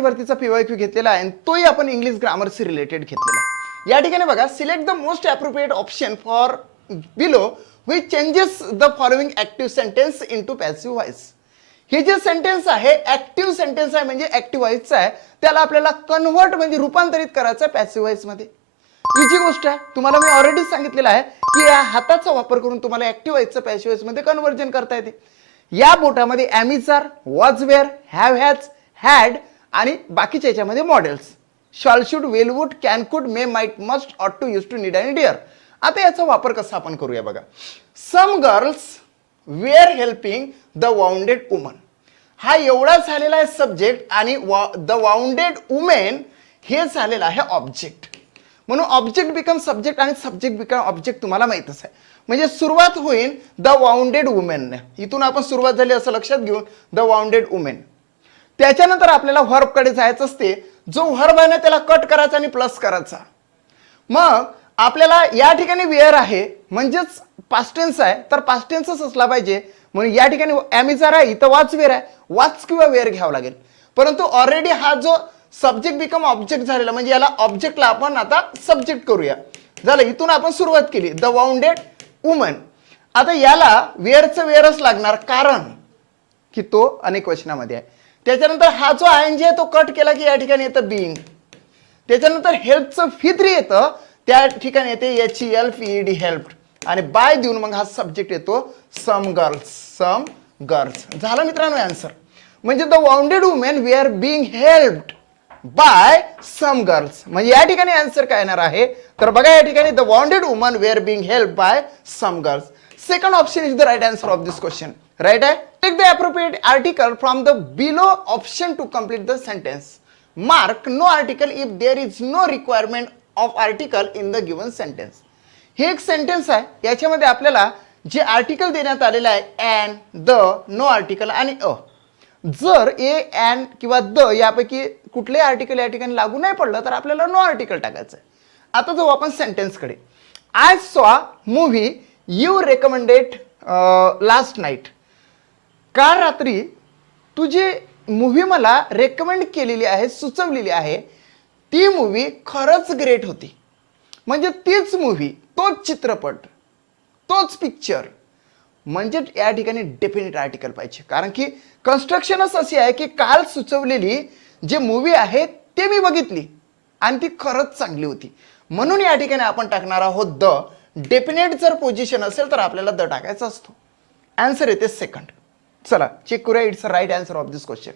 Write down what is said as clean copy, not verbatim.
भरतीचा पीवायक्यू घेतलेला आहे आणि तोही आपण इंग्लिश ग्रामरशी रिलेटेड घेतलेला आहे. या ठिकाणी बघा, select the most appropriate option for below which changes the following active sentence into passive voice. हे जे सेंटेन्स आहे ऍक्टिव्ह सेंटेन्स आहे, म्हणजे ऍक्टिव्ह व्हॉइसचा आहे, त्याला आपल्याला कन्व्हर्ट म्हणजे रूपांतरित करायचं आहे पॅसिव्ह व्हॉइस मध्ये. इजी गोष्ट आहे. तुम्हाला मी ऑलरेडी सांगितलेलं आहे की या हाताचा वापर करून तुम्हाला ऍक्टिव्ह व्हॉइसचं पॅसिव्ह व्हॉइस मध्ये कन्व्हर्जन करता येते. या बोटामध्ये am is are, was were, have has, had आणि बाकीच्या याच्यामध्ये models shall should, will would, can could, may might, must, ought to, used to, need आणि डिअर. आता याचा वापर कसा आपण करूया बघा. Some girls were helping the wounded woman. हा एवढा झालेला आहे सब्जेक्ट आणि द वाउंडेड वुमेन हे झालेलं आहे ऑब्जेक्ट. म्हणून ऑब्जेक्ट बिकम सब्जेक्ट आणि सब्जेक्ट बिकम ऑब्जेक्ट तुम्हाला माहितच आहे. म्हणजे सुरुवात होईल द वाउंडेड वुमेन. इथून आपण सुरुवात झाली असं लक्षात घेऊन द वाउंडेड वुमेन. त्याच्यानंतर आपल्याला व्हर्ब कडे जायचं असते. जो व्हर्ब आहे ना त्याला कट करायचा आणि प्लस करायचा. मग आपल्याला या ठिकाणी वेअर आहे म्हणजेच पास्ट टेन्स आहे, तर पास्ट टेन्सच असला पाहिजे. म्हणून या ठिकाणी एमिजार आहे, इथं वाच वेअर आहे, वाच किंवा वेअर घ्यावं लागेल. परंतु ऑलरेडी हा जो सब्जेक्ट बिकम ऑब्जेक्ट झालेला, म्हणजे याला ऑब्जेक्टला आपण आता सब्जेक्ट करूया. झालं, इथून आपण सुरुवात केली द वाउंडेड वुमन. आता याला वेअरचं वेअरच लागणार, कारण की तो अनेक वचनामध्ये आहे. त्याच्यानंतर हा जो आयएनजी आहे तो कट केला की या ठिकाणी येतं बीइंग. त्याच्यानंतर हेल्पचं फित्री येतं, त्या ठिकाणी येते HELPED हेल्प्ड आणि बाय देऊन मग हा सब्जेक्ट येतो सम गर्ल्स. सम गर्ल्स झालं मित्रांनो आन्सर. म्हणजे the wounded women we are being helped by some girls. म्हणजे या ठिकाणी आन्सर काय येणार आहे तर बघा, या ठिकाणी the wounded woman we are being helped by some girls. Second option is the right answer of this question. Right आहे. Take the appropriate article from the below option to complete the sentence. Mark no article if there is no requirement of article in the given sentence. हे एक sentence आहे, याच्यामध्ये आपल्याला जे article देण्यात आलेलं आहे अँड, द, नो आर्टिकल आणि अ. जर ए, अँड किंवा द यापैकी कुठले आर्टिकल या ठिकाणी लागू नाही पडलं तर आपल्याला नो आर्टिकल टाकायचं आहे. आता जाऊ आपण सेंटेन्सकडे. I saw movie you recommended last night. काल रात्री तुझी मूव्ही मला रेकमेंड केलेली आहे, सुचवलेली आहे, ती मूव्ही खरंच ग्रेट होती. म्हणजे तीच मूव्ही, तोच चित्रपट, तोच पिक्चर. म्हणजे या ठिकाणी डेफिनेट आर्टिकल पाहिजे, कारण की कन्स्ट्रक्शनच अशी आहे की काल सुचवलेली जे मूव्ही आहे ते मी बघितली आणि ती खरंच चांगली होती. म्हणून या ठिकाणी आपण टाकणार आहोत द. डेफिनेट जर पोझिशन असेल तर आपल्याला द टाकायचा असतो. आन्सर येते सेकंड. चला चेक करूया. It's a right answer of this question.